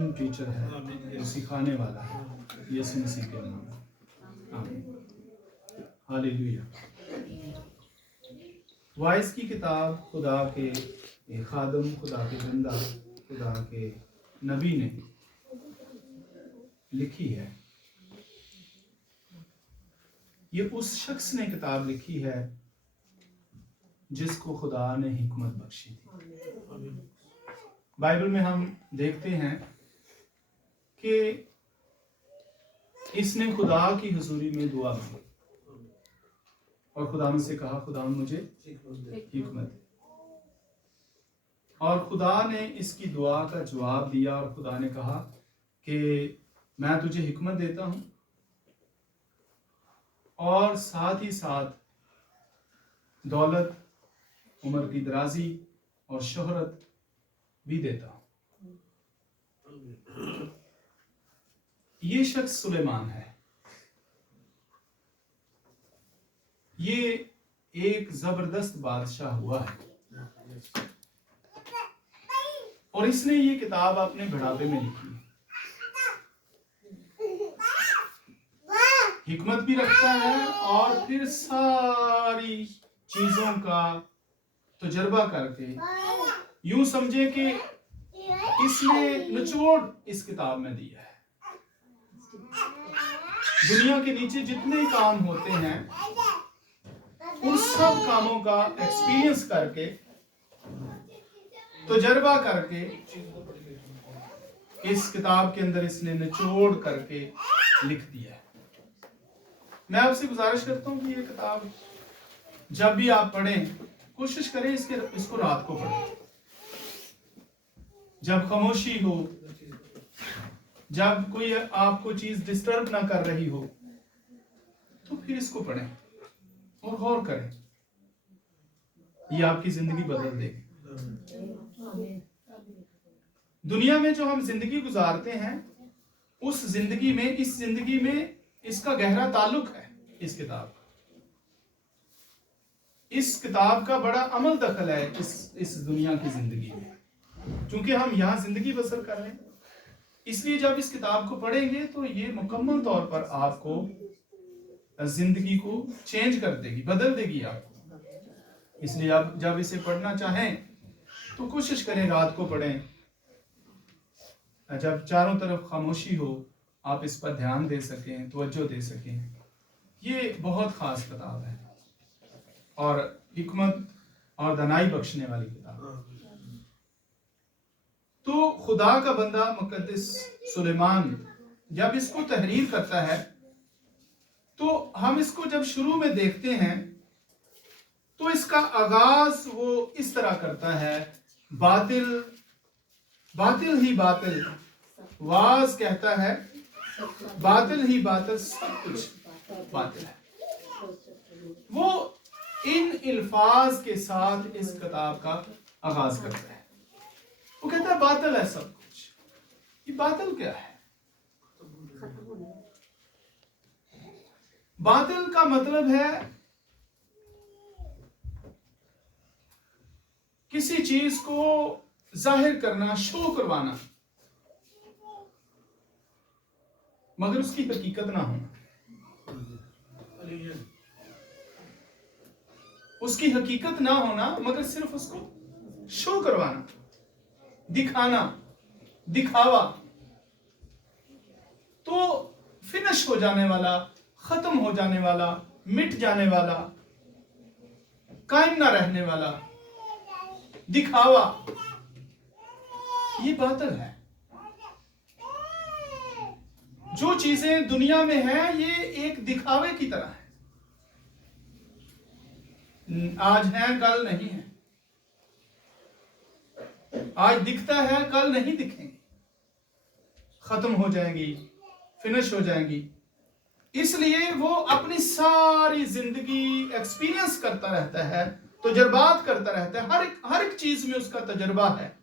Teacher है, वो सिखाने वाला है, यीशु मसीह के नाम में। आमीन, हालेलुया। वाइस की किताब खुदा के खादम, खुदा के बंदा, खुदा के नबी ने लिखी है। ये उस शख्स ने किताब लिखी है जिसको खुदा ने हिकमत बख्शी थी। बाइबल में हम देखते हैं कि इसने खुदा की हुजूरी में दुआ मांगी और खुदा से कहा, खुदा मुझे हिकमत दे। और खुदा ने इसकी दुआ का जवाब दिया और खुदा ने कहा कि मैं तुझे हिकमत देता हूं और साथ ही साथ दौलत, उम्र की दराजी और शोहरत भी देता हूं। ये शख्स सुलेमान है। ये एक जबरदस्त बादशाह हुआ है और इसने ये किताब अपने बुढ़ापे में लिखी है। हिकमत भी रखता है और फिर सारी चीजों का तजुर्बा करके यूं समझे कि इसने निचोड़ इस किताब में दिया है। दुनिया के नीचे जितने काम होते हैं उन सब कामों का एक्सपीरियंस करके, तजुर्बा करके इस किताब के अंदर इसने निचोड़ करके लिख दिया है। मैं आपसे गुजारिश करता हूं कि ये किताब जब भी आप पढ़ें, कोशिश करें इसको रात को पढ़ें, जब खामोशी हो, जब कोई आपको चीज डिस्टर्ब ना कर रही हो, तो फिर इसको पढ़ें और गौर करें। ये आपकी जिंदगी बदल देगी। दुनिया में जो हम जिंदगी गुजारते हैं, उस जिंदगी में, इस जिंदगी में इसका गहरा ताल्लुक है इस किताब का। इस किताब का बड़ा अमल दखल है इस दुनिया की जिंदगी में, क्योंकि हम यहाँ जिंदगी बसर कर रहे हैं। इसलिए जब इस किताब को पढ़ेंगे तो ये मुकम्मल तौर पर आपको जिंदगी को चेंज कर देगी, बदल देगी आपको। इसलिए आप जब इसे पढ़ना चाहें तो कोशिश करें रात को पढ़ें, जब चारों तरफ खामोशी हो, आप इस पर ध्यान दे सकें, तवज्जो दे सकें। ये बहुत खास किताब है और हिकमत और दनाई बख्शने वाली किताब। तो खुदा का बंदा मुकद्दस सुलेमान जब इसको तहरीर करता है, तो हम इसको जब शुरू में देखते हैं तो इसका आगाज वो इस तरह करता है, बातिल बातिल ही बातिल, वाज कहता है बातिल ही बातिल, सब कुछ बातिल है। वो इन अल्फाज के साथ इस किताब का आगाज करता है। वो कहता है बातिल है सब कुछ। ये बातिल क्या है? बातिल का मतलब है किसी चीज को जाहिर करना, शो करवाना, मगर उसकी हकीकत ना होना। उसकी हकीकत ना होना मगर सिर्फ उसको शो करवाना, दिखाना, दिखावा। तो फिनिश हो जाने वाला, खत्म हो जाने वाला, मिट जाने वाला, कायम ना रहने वाला दिखावा, ये बातिल है। जो चीजें दुनिया में हैं ये एक दिखावे की तरह है। आज है कल नहीं है, आज दिखता है कल नहीं दिखेंगे, खत्म हो जाएंगी, फिनिश हो जाएंगी। इसलिए वो अपनी सारी जिंदगी एक्सपीरियंस करता रहता है, तजुर्बात करता रहता है। हर एक चीज में उसका तजुर्बा है,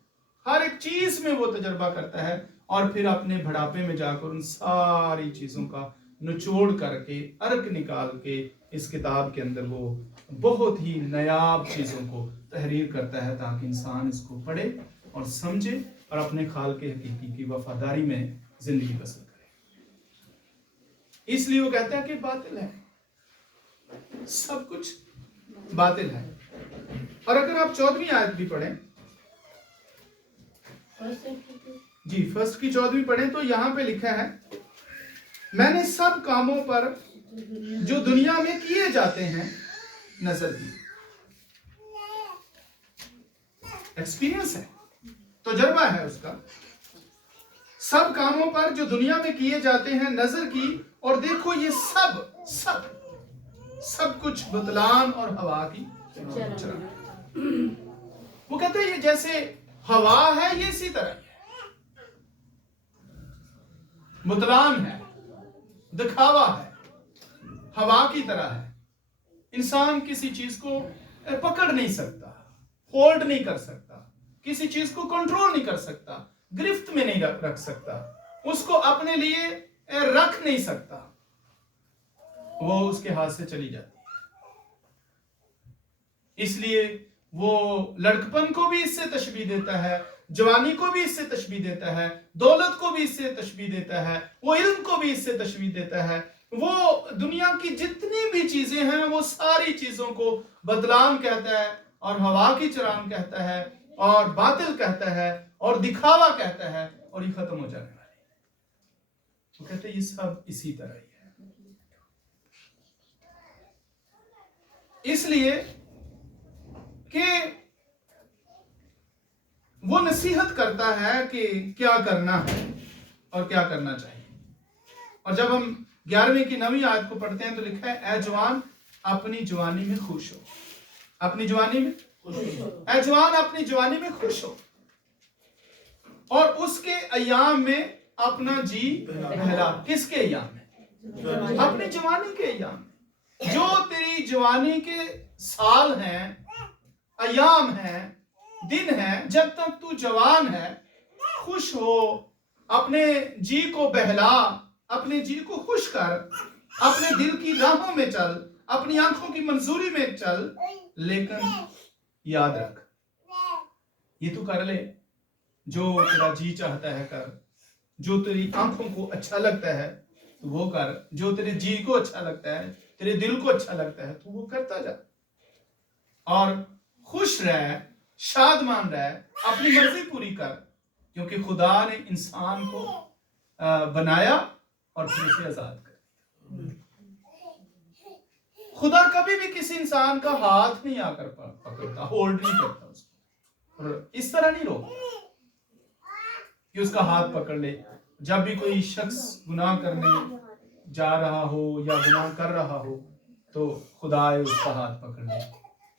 हर एक चीज में वो तजुर्बा करता है और फिर अपने बुढ़ापे में जाकर उन सारी चीजों का निचोड़ करके, अर्क निकाल के इस किताब के अंदर वो बहुत ही नायाब चीजों को तहरीर करता है, ताकि इंसान इसको पढ़े और समझे اور اپنے خالق حقیقی کی وفاداری میں زندگی بسر کرے. اس لیے وہ کہتا ہے کہ باطل ہے، سب کچھ باطل ہے. اور اگر آپ 14ویں آیت بھی پڑھیں، جی فرسٹ کی 14ویں پڑھیں تو یہاں پہ لکھا ہے میں نے سب کاموں پر جو دنیا میں کیے جاتے ہیں نظر دی. ایکسپیرینس ہے، تجربہ ہے اس کا. سب کاموں پر جو دنیا میں کیے جاتے ہیں نظر کی، اور دیکھو یہ سب کچھ بطلان اور ہوا کی چرا. وہ کہتے ہیں یہ جیسے ہوا ہے یہ اسی طرح ہے، بطلان ہے، دکھاوا ہے، ہوا کی طرح ہے. انسان کسی چیز کو پکڑ نہیں سکتا، ہولڈ نہیں کر سکتا، کسی چیز کو کنٹرول نہیں کر سکتا، گرفت میں نہیں رکھ سکتا، اس کو اپنے لیے رکھ نہیں سکتا، وہ اس کے ہاتھ سے چلی جاتی ہے. اس لیے وہ لڑکپن کو بھی اس سے تشبیہ دیتا ہے، جوانی کو بھی اس سے تشبیہ دیتا ہے، دولت کو بھی اس سے تشبیہ دیتا ہے، وہ علم کو بھی اس سے تشبیہ دیتا ہے. وہ دنیا کی جتنی بھی چیزیں ہیں وہ ساری چیزوں کو بطلان کہتا ہے، اور ہوا کی چران کہتا ہے، اور باطل کہتا ہے، اور دکھاوا کہتا ہے، اور یہ ختم ہو جانے والی. وہ کہتے ہیں یہ سب اسی طرح ہی ہے. اس لیے کہ وہ نصیحت کرتا ہے کہ کیا کرنا ہے اور کیا کرنا چاہیے. اور جب ہم 11ویں کی 9ویں آیت کو پڑھتے ہیں تو لکھا ہے اے جوان اپنی جوانی میں خوش ہو. اپنی جوانی میں اے جوان اپنی جوانی میں خوش ہو، اور اس کے ایام میں اپنا جی بہلا. کس کے ایام میں؟ اپنی جوانی کے ایام میں. جو تیری جوانی کے سال ہیں، ایام ہیں، دن ہیں، جب تک تو جوان ہے خوش ہو، اپنے جی کو بہلا، اپنے جی کو خوش کر، اپنے دل کی راہوں میں چل، اپنی آنکھوں کی منظوری میں چل. لیکن یاد رکھ یہ تو کر لے جو تیرا جی چاہتا ہے کر، جو تیری آنکھوں کو اچھا لگتا ہے تو وہ کر، جو تیرے جی کو اچھا لگتا ہے، تیرے دل کو اچھا لگتا ہے تو وہ کرتا جا، اور خوش رہ، شادمان رہ، اپنی مرضی پوری کر. کیونکہ خدا نے انسان کو بنایا اور پھر اسے آزاد کر دیا. خدا کبھی بھی کسی انسان کا ہاتھ نہیں آ کر پکڑتا، ہولڈ نہیں کرتا اس کو، اور اس طرح نہیں روکتا کہ اس کا ہاتھ پکڑ لے. جب بھی کوئی شخص گناہ کرنے جا رہا ہو یا گناہ کر رہا ہو تو خدا اس کا ہاتھ پکڑ لے.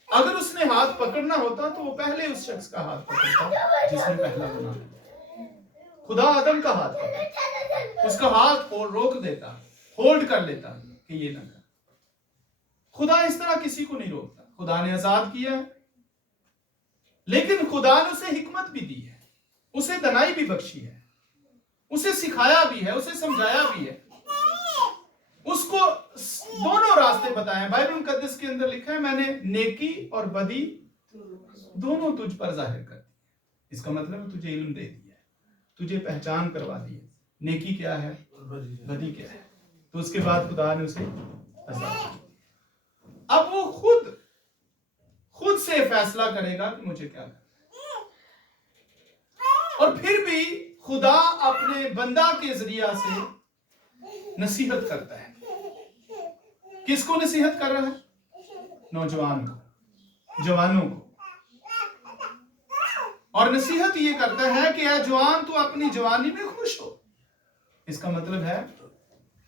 اگر اس نے ہاتھ پکڑنا ہوتا تو وہ پہلے اس شخص کا ہاتھ پکڑتا جس نے پہلا گناہ کیا. خدا آدم کا ہاتھ پکڑتا، اس کا ہاتھ روک دیتا، ہولڈ کر لیتا کہ یہ نہ کر. خدا اس طرح کسی کو نہیں روکتا. خدا نے آزاد کیا ہے، لیکن خدا نے اسے حکمت بھی دی ہے، اسے دانائی بھی بخشی ہے، اسے سکھایا بھی ہے، اسے سمجھایا بھی ہے، اس کو دونوں راستے بتائے ہیں. بائبل مقدس کے اندر لکھا ہے میں نے نیکی اور بدی دونوں تجھ پر ظاہر کر دی. اس کا مطلب ہے تجھے علم دے دیا ہے، تجھے پہچان کروا دی ہے نیکی کیا ہے، بدی کیا ہے. تو اس کے بعد خدا نے اسے آزاد کیا. اب وہ خود سے فیصلہ کرے گا کہ مجھے کیا کرنا. اور پھر بھی خدا اپنے بندہ کے ذریعہ سے نصیحت کرتا ہے. کس کو نصیحت کر رہا ہے؟ نوجوان کو، جوانوں کو. اور نصیحت یہ کرتا ہے کہ اے جوان تو اپنی جوانی میں خوش ہو. اس کا مطلب ہے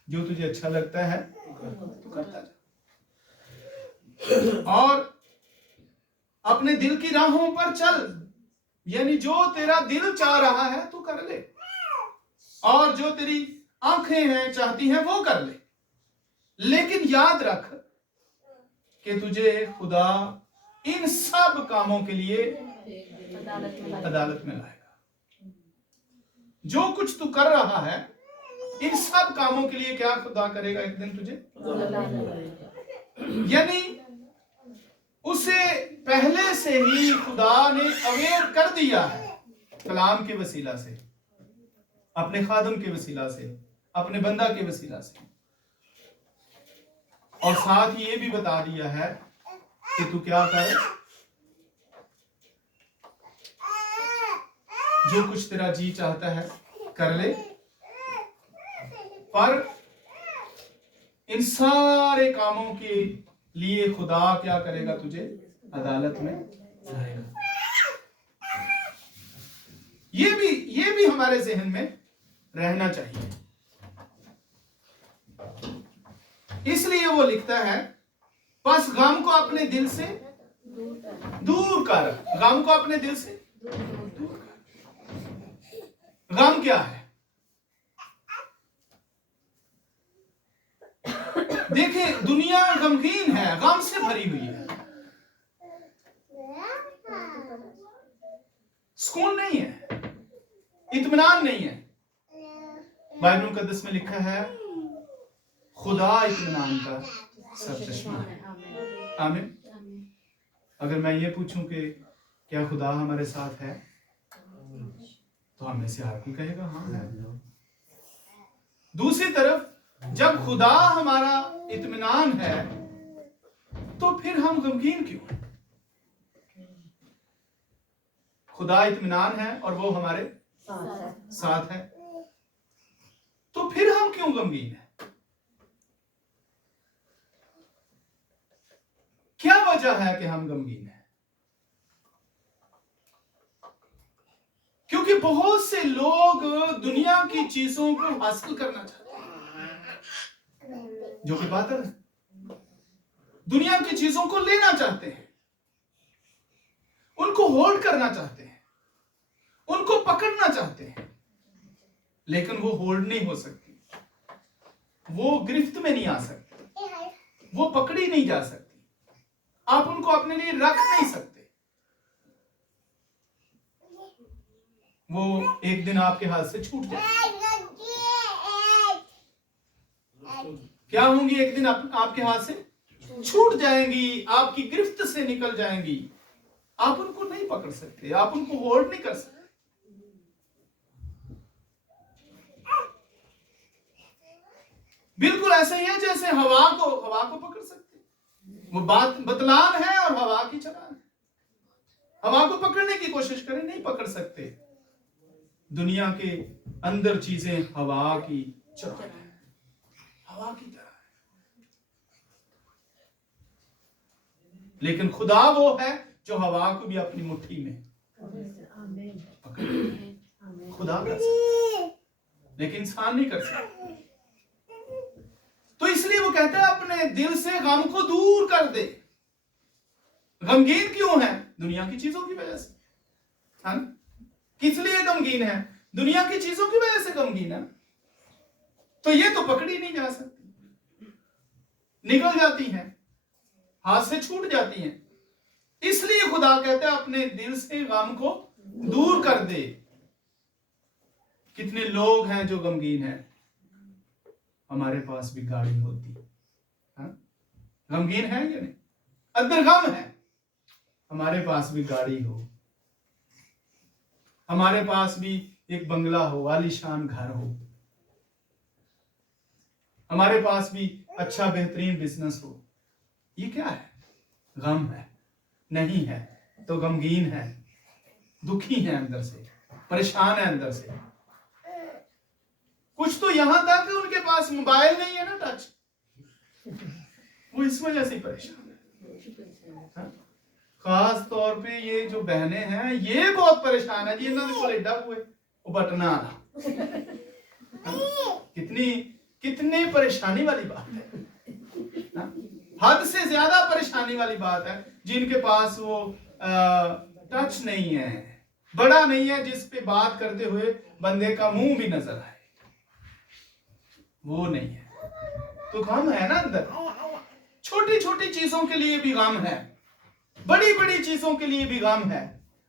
جو تجھے اچھا لگتا ہے تو کرتا جا، اور اپنے دل کی راہوں پر چل. یعنی جو تیرا دل چاہ رہا ہے تو کر لے، اور جو تیری آنکھیں ہیں چاہتی ہیں وہ کر لے. لیکن یاد رکھ کہ تجھے خدا ان سب کاموں کے لیے عدالت میں لائے گا. جو کچھ تو کر رہا ہے ان سب کاموں کے لیے کیا خدا کرے گا ایک دن تجھے. یعنی اسے پہلے سے ہی خدا نے اویئر کر دیا ہے कलाम के वसीला से, अपने खादम के वसीला से, अपने बंदा के वसीला से, और साथ ही ये भी बता दिया है कि तू क्या कर, जो कुछ तेरा जी चाहता है कर ले, पर इन सारे कामों के लिए खुदा क्या करेगा, तुझे अदालत में लाएगा। ये भी हमारे जहन में रहना चाहिए। इसलिए वो लिखता है, बस गम को अपने दिल से दूर कर, गम को अपने दिल से दूर कर। गम क्या है? देखें, दुनिया गमगीन है, गम से भरी हुई है, सुकून नहीं है, इत्मीनान नहीं है। बाइबल मुकद्दस में लिखा है, खुदा इत्मीनान का सरचश्मा है। आमीन। अगर मैं ये पूछूं कि क्या खुदा हमारे साथ है, तो हम में से हर कोई कहेगा हाँ है। दूसरी तरफ जब खुदा हमारा इत्मीनान है, तो फिर हम गमगीन क्यों हैं? खुदा इत्मीनान है और वो हमारे साथ है, तो फिर हम क्यों गमगीन हैं? क्या वजह है कि हम गमगीन हैं? क्योंकि बहुत से लोग दुनिया की चीजों को हासिल करना चाहते हैं, जो कि बातिल है। दुनिया की चीजों को लेना चाहते हैं, उनको होल्ड करना चाहते हैं, उनको पकड़ना चाहते हैं, लेकिन वो होल्ड नहीं हो सकती, वो गिरफ्त में नहीं आ सकती, वो पकड़ी नहीं जा सकती, आप उनको अपने लिए रख नहीं सकते। वो एक दिन आपके हाथ से छूट जाएगी। क्या होंगी? एक दिन आपके हाथ से छूट जाएंगी, आपकी गिरफ्त से निकल जाएंगी। आप उनको नहीं पकड़ सकते, आप उनको होल्ड नहीं कर सकते। बिल्कुल ऐसा ही है जैसे हवा को पकड़ सकते, वो बतलान है और हवा की चलान है। हवा को पकड़ने की कोशिश करें, नहीं पकड़ सकते। दुनिया के अंदर चीजें हवा की चलान है, हवा की तरह है। लेकिन खुदा वो है जो हवा को भी अपनी मुट्ठी में पकड़, खुदा कर सकता है, लेकिन इंसान नहीं कर सकता। तो इसलिए वो कहता है, अपने दिल से गम को दूर कर दे। गमगीन क्यों है? दुनिया की चीजों की वजह से। हाँ, किस लिए गमगीन है? दुनिया की चीजों की वजह से गमगीन है। तो ये तो पकड़ी नहीं जा सकती, निकल जाती हैं, हाथ से छूट जाती हैं। इसलिए खुदा कहता है, अपने दिल से गम को दूर कर दे। कितने लोग हैं जो गमगीन हैं? हमारे पास भी गाड़ी होती, हाँ? गमगीन है या नहीं? अंदर गम है, हमारे पास भी गाड़ी हो, हमारे पास भी एक बंगला हो, आलीशान घर हो, हमारे पास भी अच्छा बेहतरीन बिजनेस हो। ये क्या है? गम है। नहीं है तो गमगीन है, दुखी है अंदर से, परेशान है अंदर से। कुछ तो यहां तक कि उनके पास मोबाइल नहीं है ना, टच, वो इस वजह से परेशान है। खास तौर पे ये जो बहनें हैं, ये बहुत परेशान है जी। इन्होंने को एडा हुए वो बटना, कितनी परेशानी वाली बात है। हद से ज्यादा परेशानी वाली बात है जिनके पास वो टच नहीं है, बड़ा नहीं है जिस पे बात करते हुए बंदे का मुंह भी नजर आए, वो नहीं है। तो गम है ना अंदर। छोटी छोटी चीजों के लिए भी गम है, बड़ी बड़ी चीजों के लिए भी गम है।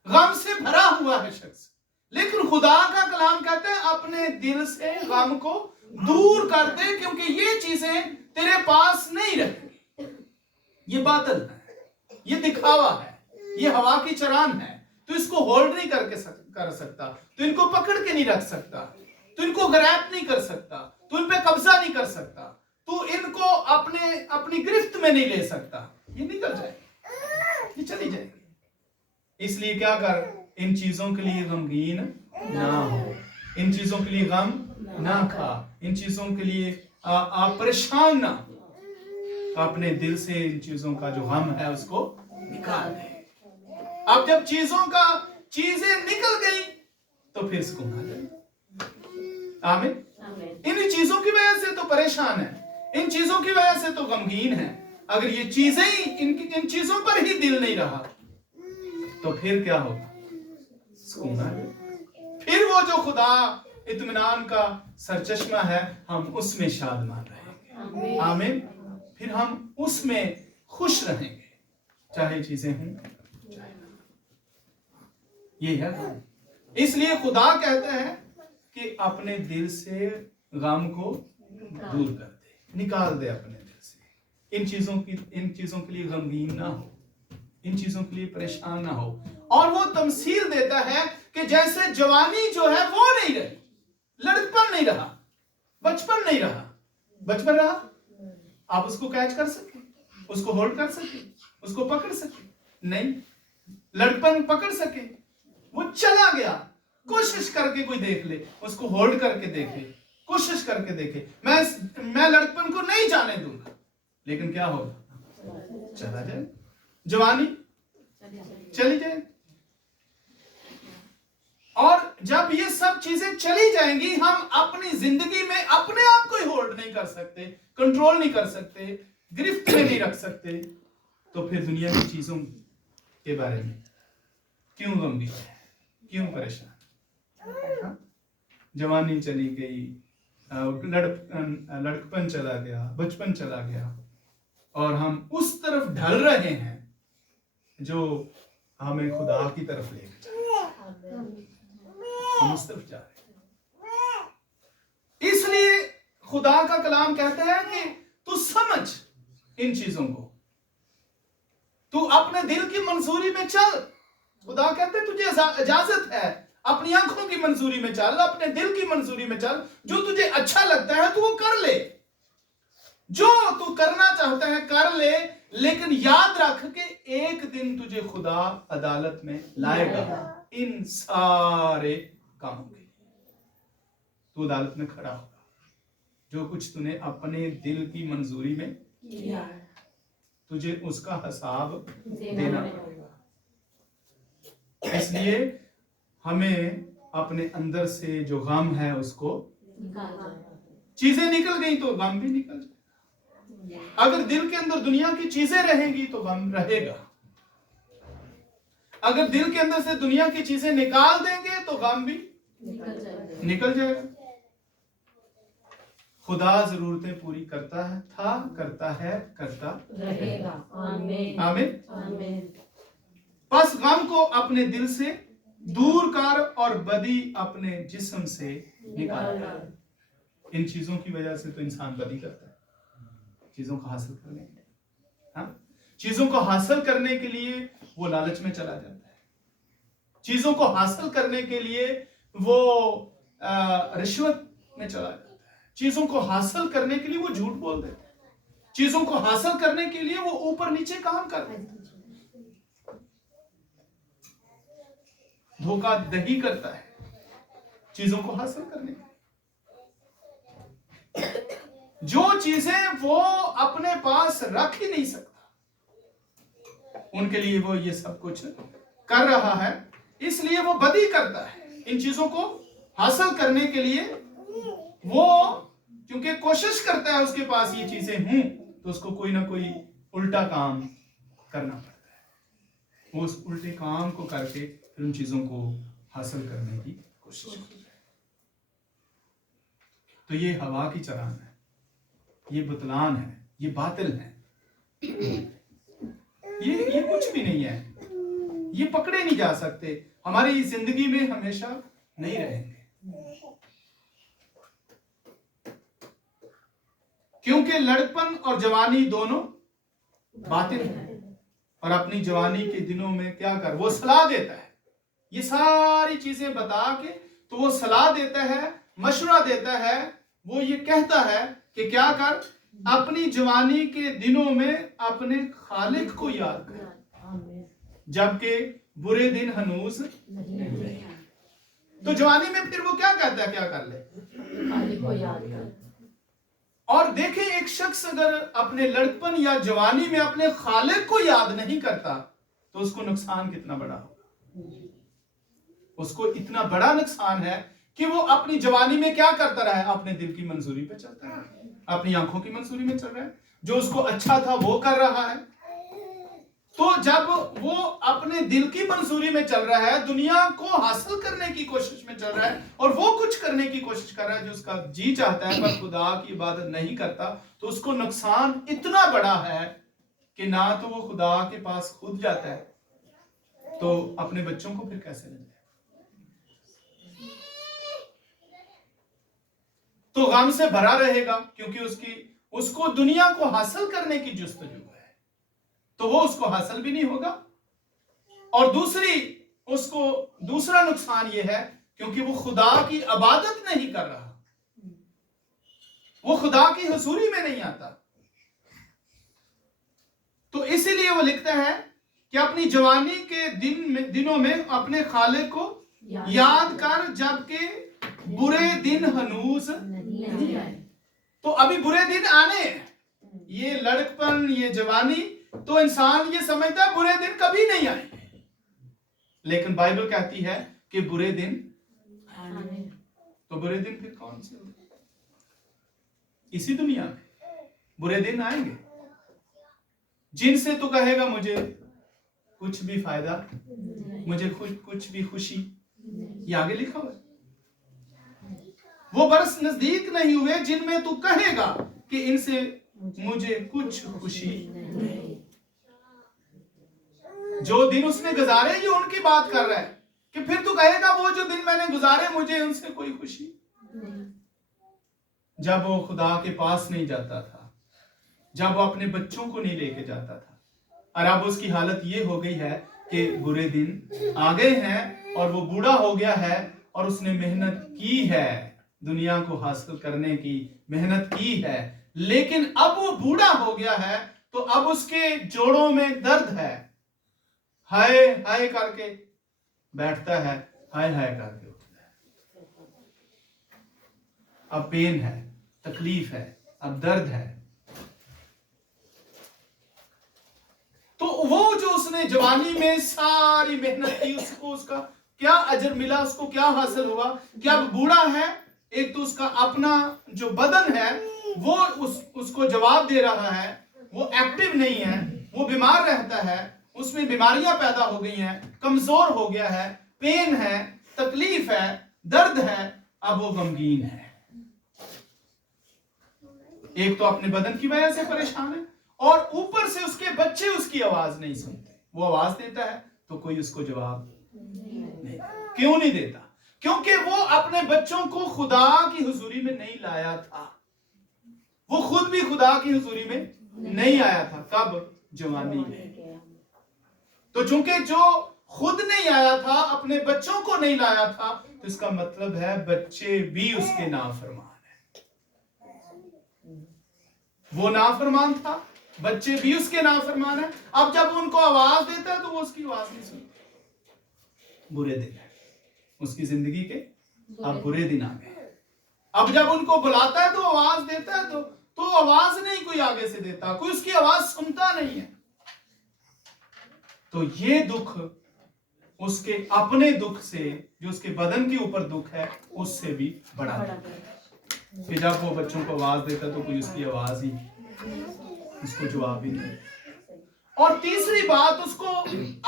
गम से भरा हुआ है शख्स। लेकिन खुदा का कलाम कहते हैं, अपने दिल से गम को दूर कर दे, क्योंकि ये चीजें तेरे पास नहीं रहेंगी। ये बातिल है, ये दिखावा है, ये हवा की चरान है, तो इसको होल्ड नहीं करके कर सकता, तो इनको पकड़ के नहीं रख सकता, तो इनको ग्रैब नहीं कर सकता, तो इन पे कब्जा नहीं कर सकता, तो इनको अपनी गिरफ्त में नहीं ले सकता। ये निकल जाएगी, ये चली जाएगी। इसलिए क्या कर, इन चीजों के लिए गमगीन ना हो, इन चीजों के लिए गम ना खा, इन चीजों के लिए आप परेशान ना हो। अपने दिल से इन चीजों का जो गम है उसको निकाल दे। अब जब चीजें निकल गई तो फिर सुकून आ जाए। आमीन। इन चीजों की वजह से तो परेशान है, इन चीजों की वजह से तो गमगीन है। अगर ये चीजें ही इन चीजों पर ही दिल नहीं रहा तो फिर क्या होगा, सुकून आ जाए। फिर वो जो खुदा इत्मीनान का सरचश्मा है, हम उसमें शादमान रहेंगे। आमीन। फिर हम उसमें खुश रहेंगे, चाहे चीजें हों चाहे ना। ये है गम। इसलिए खुदा कहते हैं कि अपने दिल से गम को दूर कर दे, निकाल दे अपने दिल से। इन चीजों के लिए गमगीन ना हो, इन चीजों के लिए परेशान ना हो। और वो तमसील देता है कि जैसे जवानी जो है वो नहीं रही, लड़कपन नहीं रहा, बचपन नहीं रहा। बचपन रहा, आप उसको कैच कर सके, उसको होल्ड कर सके, उसको पकड़ सके, नहीं। लड़कपन पकड़ सके, वो चला गया। कोशिश करके कोई देख ले, उसको होल्ड करके देखे, कोशिश करके देखे, मैं लड़कपन को नहीं जाने दूंगा, लेकिन क्या होगा, चला जाए, जवानी चली जाए। और जब ये सब चीजें चली जाएंगी, हम अपनी जिंदगी में अपने आप को होल्ड नहीं कर सकते, कंट्रोल नहीं कर सकते, गिरफ्त में नहीं रख सकते, तो फिर दुनिया की चीजों के बारे में क्यों गंभीर है, क्यों परेशान? जवानी चली गई, लड़कपन चला गया, बचपन चला गया, और हम उस तरफ ढल रहे हैं जो हमें खुदा की तरफ लेकर जाए। हम उस तरफ जा रहे हैं। इसलिए खुदा का कलाम कहता है कि तू समझ इन चीजों को, तू अपने दिल की मंजूरी में चल। खुदा कहते हैं तुझे इजाजत है, अपनी आंखों की मंजूरी में चल, अपने दिल की मंजूरी में चल। जो तुझे अच्छा लगता है तू वो कर ले, जो तू करना चाहता है कर ले, लेकिन याद रख के एक दिन तुझे खुदा अदालत में लाएगा इन सारे कामों के। तू अदालत में खड़ा होगा, जो कुछ तूने अपने दिल की मंजूरी में किया, तुझे उसका हिसाब देना पड़ेगा। इसलिए हमें अपने अंदर से जो गम है उसको, चीजें निकल गई तो गम भी निकल जाए। अगर दिल के अंदर दुनिया की चीजें रहेंगी तो गम रहेगा। अगर दिल के अंदर से दुनिया की चीजें निकाल देंगे तो गम भी निकल जाएगा। खुदा जरूरतें पूरी करता है, था, करता है, करता रहेगा। आमीन। आमीन। बस गम को अपने दिल से दूर कर और बदी अपने जिस्म से निकाल कर। इन चीजों की वजह से तो इंसान बदी करता है, चीजों को हासिल करने के लिए। हाँ? चीजों को हासिल करने के लिए वो लालच में चला जाता है, चीजों को हासिल करने के लिए वो रिश्वत में चला जाता है, चीजों को हासिल करने के लिए वो झूठ बोल देता है, चीजों को हासिल करने के लिए वो ऊपर नीचे काम करता है, धोखा दही करता है चीजों को हासिल करने के लिए। जो चीजें वो अपने पास रख ही नहीं सकता, उनके लिए वो ये सब कुछ कर रहा है, इसलिए वो बदी करता है। इन चीजों को हासिल करने के लिए वो क्योंकि कोशिश करता है उसके पास ये चीजें हों, तो उसको कोई ना कोई उल्टा काम करना पड़ता है। वो उस उल्टे काम को करके फिर उन चीजों को हासिल करने की कोशिश करता है। तो ये हवा की चरान है, ये बुतलान है, ये बातिल है, ये कुछ भी नहीं है, ये पकड़े नहीं जा सकते, हमारी जिंदगी में हमेशा नहीं रहेंगे, क्योंकि लड़कपन और जवानी दोनों बातिल है। और अपनी जवानी के दिनों में क्या कर, वो सलाह देता है یہ ساری چیزیں بتا کے تو وہ صلاح دیتا ہے، مشورہ دیتا ہے، وہ یہ کہتا ہے کہ کیا کر، اپنی جوانی کے دنوں میں اپنے خالق کو یاد کر جبکہ برے دن ہنوز نہیں۔ تو جوانی میں پھر وہ کیا کہتا ہے، کیا کر لے، خالق کو یاد کر۔ اور دیکھیں ایک شخص اگر اپنے لڑکپن یا جوانی میں اپنے خالق کو یاد نہیں کرتا تو اس کو نقصان کتنا بڑا ہوگا۔ اس کو اتنا بڑا نقصان ہے کہ وہ اپنی جوانی میں کیا کرتا رہا ہے، اپنے دل کی منظوری پہ چلتا ہے، اپنی آنکھوں کی منظوری میں چل رہا ہے، جو اس کو اچھا تھا وہ کر رہا ہے۔ تو جب وہ اپنے دل کی منظوری میں چل رہا ہے، دنیا کو حاصل کرنے کی کوشش میں چل رہا ہے، اور وہ کچھ کرنے کی کوشش کر رہا ہے جو اس کا جی چاہتا ہے، پر خدا کی عبادت نہیں کرتا، تو اس کو نقصان اتنا بڑا ہے کہ نہ تو وہ خدا کے پاس خود جاتا ہے، تو اپنے بچوں کو پھر کیسے لے جائے۔ تو غم سے بھرا رہے گا کیونکہ اس کو دنیا کو حاصل کرنے کی جستجو ہے، تو وہ اس کو حاصل بھی نہیں ہوگا۔ اور دوسرا نقصان یہ ہے کیونکہ وہ خدا کی عبادت نہیں کر رہا، وہ خدا کی حضوری میں نہیں آتا۔ تو اسی لیے وہ لکھتا ہے کہ اپنی جوانی کے دنوں میں اپنے خالق کو یاد کر جبکہ برے دن ہنوز نہیں آئے۔ تو ابھی برے دن آنے ہیں، یہ لڑکپن، یہ جوانی، تو انسان یہ سمجھتا ہے برے دن کبھی نہیں آئے، لیکن بائبل کہتی ہے کہ برے دن آنے۔ تو برے دن پھر کون سے ہوگے؟ اسی دنیا میں برے دن آئیں گے جن سے تو کہے گا مجھے کچھ بھی فائدہ، مجھے کچھ بھی خوشی، یہ آگے لکھا ہوا ہے۔ وہ برس نزدیک نہیں ہوئے جن میں تو کہے گا کہ ان سے مجھے کچھ خوشی نہیں۔ جو دن اس نے گزارے یہ ان کی بات کر رہا ہے کہ پھر تو کہے گا وہ جو دن میں نے گزارے مجھے ان سے کوئی خوشی نہیں۔ جب وہ خدا کے پاس نہیں جاتا تھا، جب وہ اپنے بچوں کو نہیں لے کے جاتا تھا، اور اب اس کی حالت یہ ہو گئی ہے کہ برے دن آ گئے ہیں اور وہ بوڑھا ہو گیا ہے، اور اس نے محنت کی ہے، دنیا کو حاصل کرنے کی محنت کی ہے، لیکن اب وہ بوڑھا ہو گیا ہے تو اب اس کے جوڑوں میں درد ہے، ہائے ہائے کر کے بیٹھتا ہے، ہائے ہائے کر کے اٹھتا ہے۔ اب پین ہے، تکلیف ہے، اب درد ہے۔ تو وہ جو اس نے جوانی میں ساری محنت کی، اس کا کیا اجر ملا، اس کو کیا حاصل ہوا کہ اب بوڑھا ہے، ایک تو اس کا اپنا جو بدن ہے وہ اس کو جواب دے رہا ہے، وہ ایکٹیو نہیں ہے، وہ بیمار رہتا ہے، اس میں بیماریاں پیدا ہو گئی ہیں، کمزور ہو گیا ہے، پین ہے، تکلیف ہے، درد ہے، اب وہ غمگین ہے۔ ایک تو اپنے بدن کی وجہ سے پریشان ہے، اور اوپر سے اس کے بچے اس کی آواز نہیں سنتے۔ وہ آواز دیتا ہے تو کوئی اس کو جواب نہیں۔ کیوں نہیں دیتا؟ کیونکہ وہ اپنے بچوں کو خدا کی حضوری میں نہیں لایا تھا، وہ خود بھی خدا کی حضوری میں نہیں آیا تھا۔ کب؟ جوانی میں۔ تو چونکہ جو خود نہیں آیا تھا، اپنے بچوں کو نہیں لایا تھا، تو اس کا مطلب ہے بچے بھی اس کے نافرمان ہیں۔ وہ نافرمان تھا، بچے بھی اس کے نافرمان ہیں۔ اب جب ان کو آواز دیتا ہے تو وہ اس کی آواز نہیں سنتے۔ برے دن ہے اس کی زندگی کے، اب برے دن آ گئے۔ اب جب ان کو بلاتا ہے تو آواز دیتا ہے تو آواز نہیں کوئی آگے سے دیتا، کوئی اس کی آواز سنتا نہیں ہے۔ تو یہ دکھ اس کے اپنے دکھ سے، جو اس کے بدن کے اوپر دکھ ہے، اس سے بھی بڑا ہے کہ جب وہ بچوں کو آواز دیتا تو کوئی اس کی آواز ہی، اس کو جواب ہی نہیں۔ اور تیسری بات، اس کو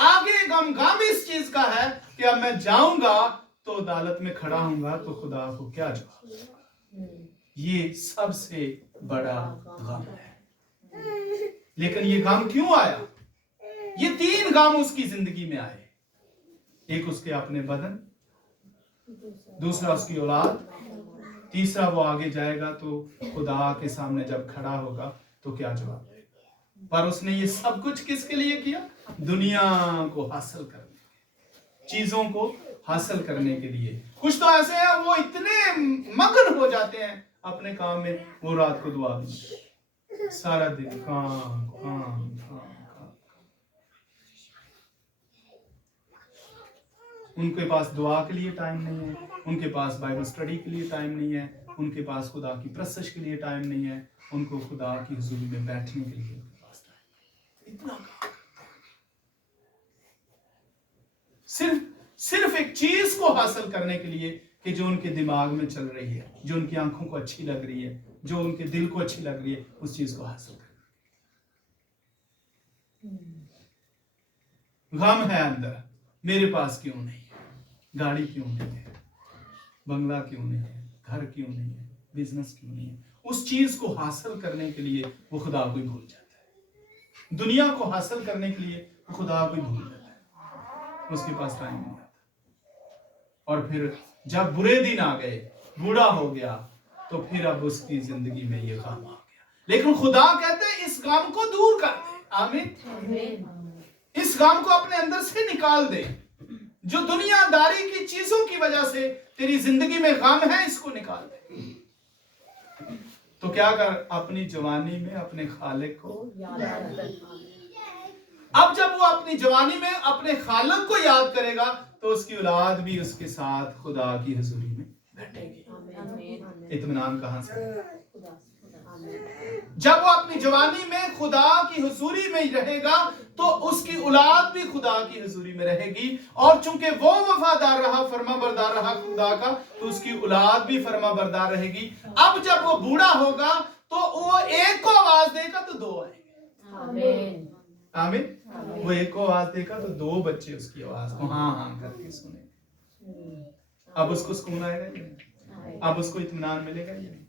آگے غم اس چیز کا ہے کہ اب میں جاؤں گا تو عدالت میں کھڑا ہوں گا تو خدا کو کیا جواب۔ یہ سب سے بڑا غم ہے۔ لیکن یہ غم کیوں آیا؟ یہ 3 غم اس کی زندگی میں آئے۔ ایک اس کے اپنے بدن، دوسرا اس کی اولاد، تیسرا وہ آگے جائے گا تو خدا کے سامنے جب کھڑا ہوگا تو کیا جواب دے گا۔ پر اس نے یہ سب کچھ کس کے لیے کیا؟ دنیا کو حاصل کرنے کے، चीजों को हासिल करने के लिए। कुछ तो ऐसे हैं वो इतने मगन हो जाते हैं अपने काम में, वो रात को दुआ भी नहीं, सारा दिन काम काम काम। उनके पास दुआ के लिए टाइम नहीं है, उनके पास बाइबल स्टडी के लिए टाइम नहीं है, उनके पास खुदा की प्रसश के लिए टाइम नहीं है, उनको खुदा की हुजूरी में बैठने के लिए उनके पास टाइम। इतना सिर्फ एक चीज को हासिल करने के लिए कि जो उनके दिमाग में चल रही है, जो उनकी आंखों को अच्छी लग रही है, जो उनके दिल को अच्छी लग रही है, उस चीज को हासिल करना। गम है अंदर, मेरे पास क्यों नहीं है, गाड़ी क्यों नहीं है, बंगला क्यों नहीं है, घर क्यों नहीं है, बिजनेस क्यों नहीं है। उस चीज को हासिल करने के लिए वो खुदा को ही भूल जाता है, दुनिया को हासिल करने के लिए वो खुदा को ही भूल जाता है, उसके पास टाइम नहीं आता। और फिर जब बुरे दिन आ गए, बूढ़ा हो गया, तो फिर अब उसकी जिंदगी में ये गम आ गया। लेकिन खुदा कहते हैं इस गम को दूर कर दे। आमीन। इस गम को अपने अंदर से निकाल दे। जो दुनियादारी की चीजों की वजह से तेरी जिंदगी में गम है, इसको निकाल दे। तो क्या कर, अपनी जवानी में अपने खालिक को याद कर। अब जब वो अपनी जवानी में अपने खालिक को याद करेगा तो उसकी औलाद भी उसके साथ खुदा की हुजूरी में बैठेगी। इत्मीनान कहां से? जब वो अपनी जवानी में खुदा की हुजूरी में रहेगा तो उसकी औलाद भी खुदा की हुजूरी में रहेगी। और चूंकि वो वफादार रहा, फर्माबरदार रहा खुदा का, तो उसकी औलाद भी फर्माबरदार रहेगी। अब जब वो बूढ़ा होगा तो वो एक को आवाज देगा तो दो आएंगे। आमीन। आमीन। वो एक को आवाज देगा तो दो बच्चे उसकी आवाज को हाँ हाँ करके सुने। अब उसको सुकून आएगा या नहीं? अब उसको इत्मीनान मिलेगा या नहीं?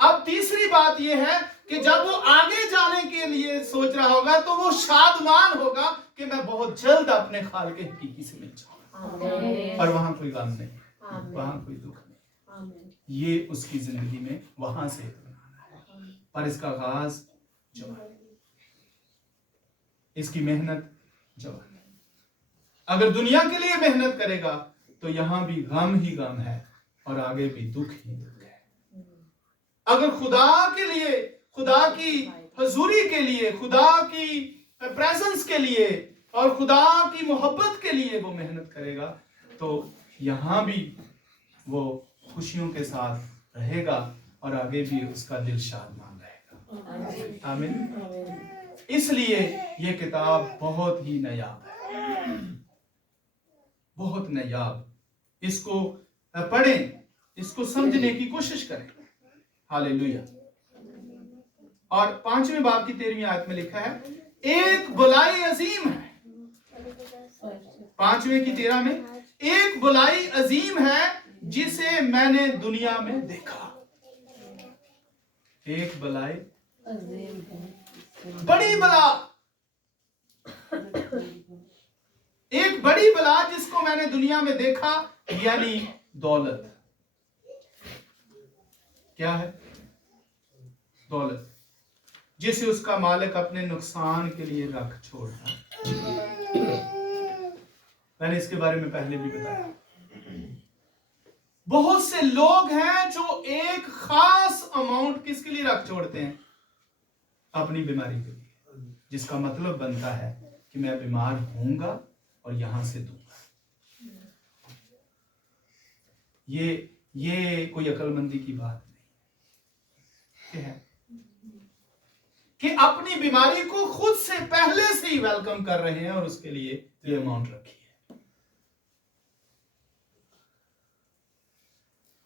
अब तीसरी बात यह है कि जब वो आगे जाने के लिए सोच रहा होगा तो वो शादमान होगा कि मैं बहुत जल्द अपने खालिक हकीकी से मिल जाऊंगा। और वहां कोई गम नहीं, वहां कोई दुख नहीं। ये उसकी जिंदगी में वहां से इत्मीनान है। पर इसका आगाज जवानी, इसकी मेहनत जवानी। अगर दुनिया के लिए मेहनत करेगा तो यहां भी गम ही गम है और आगे भी दुख ही दुख है। अगर खुदा के लिए, खुदा की हुजूरी के लिए, खुदा की प्रेजेंस के लिए और खुदा की मोहब्बत के लिए वो मेहनत करेगा तो यहां भी वो खुशियों के साथ रहेगा और आगे भी उसका दिल शादमान रहेगा। आमीन। इसलिए ये किताब बहुत ही नायाब है, बहुत नायाब। इसको पढ़ें, इसको समझने की कोशिश करें। हालेलुया। और 5वें बाब की 13वीं आयत में लिखा है, एक बुलाई अजीम है। 5वें की 13 में, एक बुलाई अजीम है जिसे मैंने दुनिया में देखा। एक बुलाई बड़ी बला, एक बड़ी बला जिसको मैंने दुनिया में देखा, यानी दौलत। क्या है? दौलत, जिसे उसका मालिक अपने नुकसान के लिए रख छोड़ता। मैंने इसके बारे में पहले भी बताया। बहुत से लोग हैं जो एक खास अमाउंट किसके लिए रख छोड़ते हैं? अपनी बीमारी के लिए, जिसका मतलब बनता है कि मैं बीमार होऊंगा और यहां से दूंगा। ये कोई अक्लमंदी की बात नहीं है कि अपनी बीमारी को खुद से पहले से ही वेलकम कर रहे हैं और उसके लिए ये अमाउंट रखी है।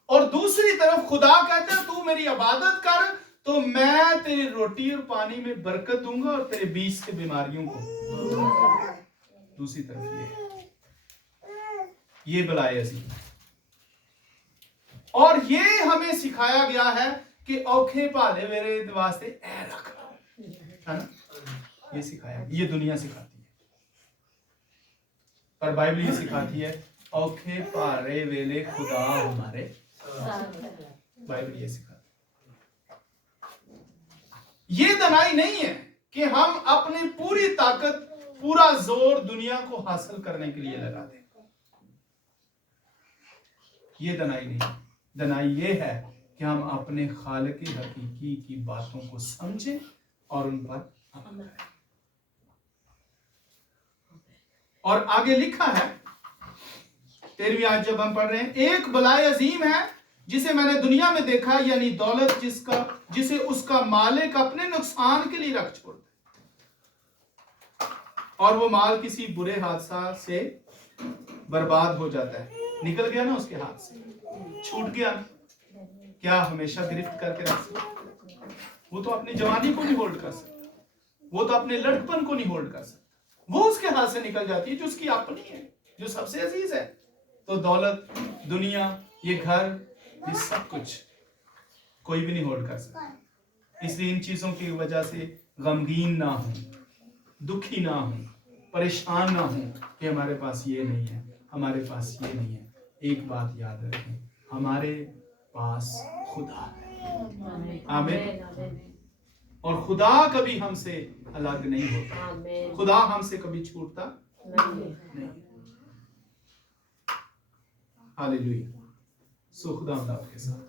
और दूसरी तरफ खुदा कहता है तू मेरी इबादत कर तो मैं तेरी रोटी और पानी में बरकत दूंगा और तेरे बीच से बीमारियों को। दूसरी तरफ ये बलाए अजीम। और ये हमें सिखाया गया है कि औखे भाले मेरे वास्ते ऐ रख, है ना? ये सिखाया, ये दुनिया सिखाती है, पर बाइबल ये सिखाती है औखे भारे वेले खुदा हमारे। बाइबल ये सिखाती है। ये दनाई नहीं है कि हम अपनी पूरी ताकत, पूरा जोर दुनिया को हासिल करने के लिए लगा दें। ये दनाई नहीं। दनाई ये है कि हम अपने खालिक हकीकी की बातों को समझें और उन पर अमल करें। और आगे लिखा है 13वीं आयत जब हम पढ़ रहे हैं, एक बलाए अजीम है जिसे मैंने दुनिया में देखा, यानी दौलत जिसे उसका मालिक अपने नुकसान के लिए रख छोड़ता है, और वो माल किसी बुरे हादसा से बर्बाद हो जाता है। निकल गया ना उसके हाथ से, छूट गया, क्या हमेशा गिरफ्त करके रख सकता? वो तो अपनी जवानी को नहीं होल्ड कर सकता, वो तो अपने लड़कपन को नहीं होल्ड कर सकता, वो उसके हाथ से निकल जाती है जो उसकी अपनी है, जो सबसे अजीज है। तो दौलत, दुनिया, ये घर, ये सब कुछ कोई भी नहीं होल्ड कर सकता। इसलिए इन चीजों की वजह से गमगीन ना हो, दुखी ना हो, परेशान ना हो कि हमारे पास ये नहीं है, हमारे पास ये नहीं है। एक बात याद रखें, हमारे पास खुदा है। आमीन। और खुदा कभी हमसे अलग नहीं होता, खुदा हमसे कभी छूटता नहीं। हालेलुया। सो खुदा आपके साथ।